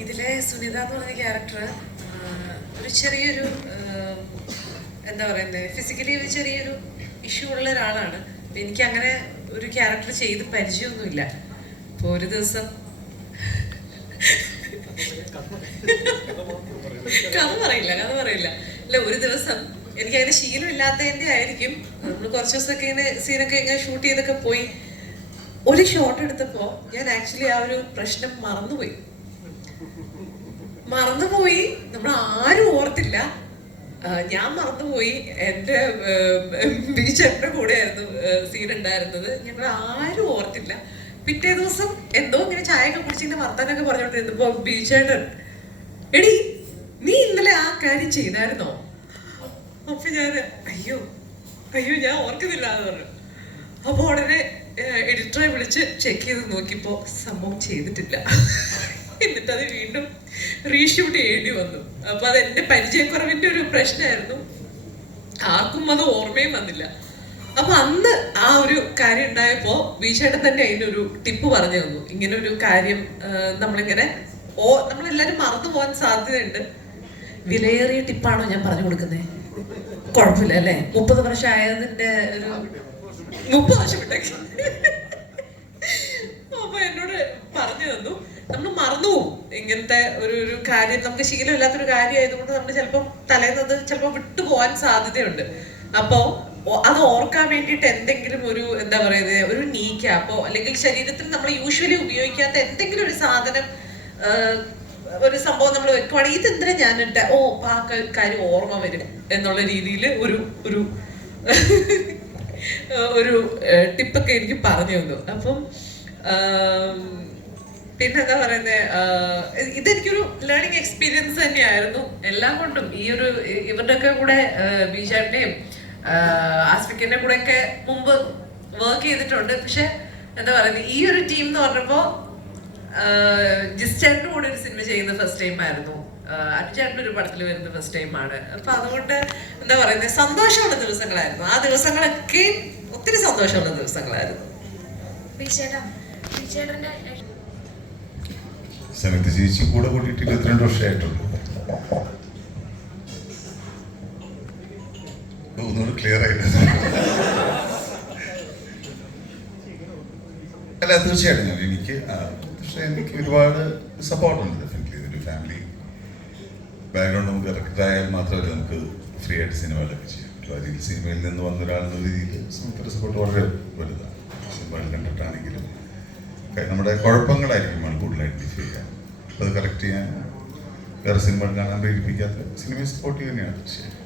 ഇതിലെ സുനിത എന്ന് പറഞ്ഞ ക്യാരക്ടർ ഒരു ചെറിയൊരു എന്താ പറയുന്നത് ഫിസിക്കലി ഒരു ചെറിയൊരു ഇഷ്യൂ ഉള്ള ഒരാളാണ്. എനിക്ക് അങ്ങനെ ഒരു ക്യാരക്ടർ ചെയ്ത് പരിചയമൊന്നുമില്ല. അപ്പോൾ ഒരു ദിവസം കഥ പറയില്ല കഥ പറയില്ല. അല്ല ഒരു ദിവസം എനിക്ക് അതിന് ശീലമില്ലാത്തതിന്റെ ആയിരിക്കും. നമ്മൾ കുറച്ച് ദിവസമൊക്കെ ഇങ്ങനെ സീനൊക്കെ ഇങ്ങനെ ഷൂട്ട് ചെയ്തൊക്കെ പോയി. ഒരു ഷോട്ട് എടുത്തപ്പോൾ ഞാൻ ആക്ച്വലി ആ ഒരു പ്രശ്നം മറന്നുപോയി. മറന്നുപോയി. നമ്മൾ ആരും ഓർത്തില്ല. ഞാൻ മറന്നുപോയി. എന്റെ കൂടെ ആയിരുന്നു സീൻ ഉണ്ടായിരുന്നത് ഞങ്ങൾ ആരും ഓർത്തില്ല. പിറ്റേ ദിവസം എന്തോ ഇങ്ങനെ ചായയൊക്കെ കുടിച്ചിങ്ങനെ വർത്താനൊക്കെ പറഞ്ഞോണ്ടിരുന്നപ്പോ ബീച്ചേട്ടൻ എടി നീ ഇന്നലെ ആ കാര്യം ചെയ്തായിരുന്നോ? അപ്പൊ ഞാൻ അയ്യോ അയ്യോ ഞാൻ ഓർക്കുന്നില്ല എന്ന് പറഞ്ഞു. അപ്പൊ ഉടനെ എഡിറ്ററെ വിളിച്ച് ചെക്ക് ചെയ്ത് നോക്കിയപ്പോ സംഭവം ചെയ്തിട്ടില്ല. എന്നിട്ട് അത് വീണ്ടും റീഷൂട്ട് ചെയ്യേണ്ടി വന്നു. അപ്പൊ അത് എന്റെ പരിചയക്കുറവിന്റെ ഒരു പ്രശ്നമായിരുന്നു. ആർക്കും അത് ഓർമ്മയും വന്നില്ല. അപ്പൊ അന്ന് ആ ഒരു കാര്യം ഉണ്ടായപ്പോ ബീച്ചേട്ടൻ തന്നെ അതിനൊരു ടിപ്പ് പറഞ്ഞു തന്നു. ഇങ്ങനെ ഒരു കാര്യം നമ്മളിങ്ങനെ ഓ നമ്മളെല്ലാരും മറന്നു പോകാൻ സാധ്യതയുണ്ട്. വിലയേറിയ ടിപ്പാണോ ഞാൻ പറഞ്ഞു കൊടുക്കുന്നത് കുഴപ്പമില്ല അല്ലേ? മുപ്പത് വർഷം ആയതിന്റെ ഒരു മുപ്പത് വർഷം അപ്പൊ എന്നോട് പറഞ്ഞു തന്നു. നമ്മൾ മറന്നു പോകും. ഇങ്ങനത്തെ ഒരു ഒരു കാര്യം നമുക്ക് ശീലമില്ലാത്തൊരു കാര്യം ആയതുകൊണ്ട് നമ്മൾ ചിലപ്പം അത് ചിലപ്പോൾ വിട്ടുപോകാൻ സാധ്യതയുണ്ട്. അപ്പോ അത് ഓർക്കാൻ വേണ്ടിയിട്ട് എന്തെങ്കിലും ഒരു എന്താ പറയുന്നത് ഒരു നീ ക്യാപ്പോ അല്ലെങ്കിൽ ശരീരത്തിൽ നമ്മൾ യൂഷ്വലി ഉപയോഗിക്കാത്ത എന്തെങ്കിലും ഒരു സാധനം ഒരു സംഭവം നമ്മൾ വെക്കുവാണെങ്കിൽ ഇതെന്തിനാ ഞാൻ ഇട്ട ഓ ആ കാര്യം ഓർമ്മ വരും എന്നുള്ള രീതിയിൽ ഒരു ഒരു ഒരു ടിപ്പൊക്കെ എനിക്ക് പറഞ്ഞു തന്നു. അപ്പം പിന്നെന്താ പറയുന്നത് ഇതെനിക്കൊരു ലേണിംഗ് എക്സ്പീരിയൻസ് തന്നെയായിരുന്നു. എല്ലാം കൊണ്ടും ഈ ഒരു ഇവരുടെ ഇവരുടെയൊക്കെ കൂടെ ബീജാട്ടിനെയും ആസ്ഫിക്കിന്റെ കൂടെ ഒക്കെ മുമ്പ് വർക്ക് ചെയ്തിട്ടുണ്ട്. പക്ഷെ എന്താ പറയുന്നത് ഈ ഒരു ടീം എന്ന് പറഞ്ഞപ്പോ ജിസ്റ്റേറിന്റെ കൂടെ ഒരു സിനിമ ചെയ്യുന്ന ഫസ്റ്റ് ടൈം ആയിരുന്നു. അനുചേട്ടന്റെ ഒരു പടത്തിൽ വരുന്ന ഫസ്റ്റ് ടൈം ആണ്. അപ്പൊ അതുകൊണ്ട് എന്താ പറയുന്നത് സന്തോഷമുള്ള ദിവസങ്ങളായിരുന്നു. ആ ദിവസങ്ങളൊക്കെ ഒത്തിരി സന്തോഷമുള്ള ദിവസങ്ങളായിരുന്നു. സമയത്ത് ചേച്ചി കൂടെ കൂട്ടിയിട്ട് ഇരുപത്തിരണ്ട് വർഷമായിട്ടുള്ളൂ. ഒന്നുകൂടി ക്ലിയർ ആയിട്ട് അല്ല തീർച്ചയായിട്ടും എനിക്ക് പക്ഷേ എനിക്ക് ഒരുപാട് സപ്പോർട്ടുണ്ട് ഡെഫിനറ്റ്ലി ഇതൊരു ഫാമിലി ബാക്ക്ഗ്രൗണ്ട് നമുക്ക് കറക്റ്റായാൽ മാത്രമല്ല നമുക്ക് ഫ്രീ ആയിട്ട് സിനിമകളൊക്കെ ചെയ്യാം സിനിമയിൽ നിന്ന് വന്ന ഒരാളെന്ന രീതിയിൽ നമുക്കൊരു സപ്പോർട്ട് വളരെ വലുതാണ്. സിനിമകൾ കണ്ടിട്ടാണെങ്കിലും നമ്മുടെ കുഴപ്പങ്ങളായിരിക്കും നമ്മൾ കൂടുതലായിട്ട് ഡിഫ് ചെയ്യുക. അപ്പോൾ അത് കറക്റ്റ് ചെയ്യാൻ വേറെ സിനിമകൾ കാണാൻ പ്രേരിപ്പിക്കാത്ത സിനിമ സപ്പോർട്ട് ചെയ്യുന്നതാണ് തീർച്ചയായും